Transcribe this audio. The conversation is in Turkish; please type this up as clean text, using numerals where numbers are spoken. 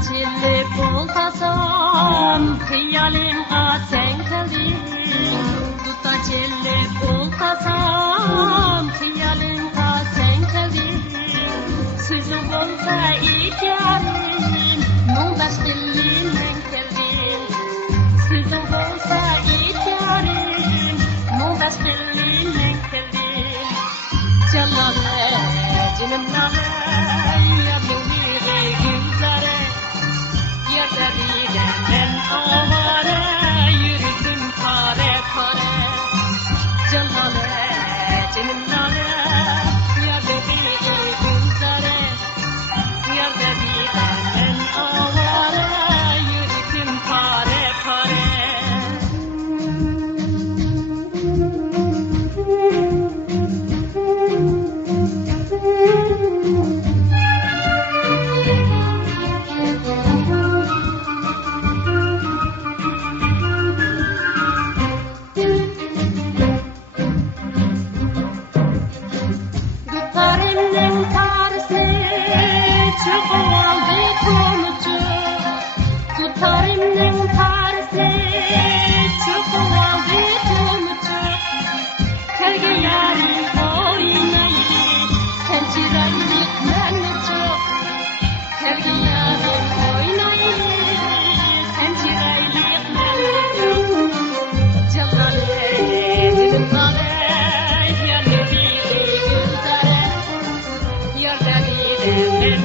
Dutacılık oltasam Hiyalimga sen geldin Dutacılık oltasam Hiyalimga sen geldin Sözüm olsa itiyarim Nondaş dilimden geldin Sözüm olsa itiyarim Nondaş dilimden geldin Canlale, canımlale Yardım biri güzare Yerde birden avare Yürüdüm pare pare Canlale, canımlale Yardım biri güzare Yerde birden avare Yürüdüm pare pare Dutarimning tarisi chiqoldi ko'michi Dutarimning tarisi chiqoldi ko'michi Kelga yarim o'ynayli sen chiroyli menchi Kelga yarim o'ynayli sen chiroyli menchi Jalale dilmale yarni biri güzare Yarda biri ben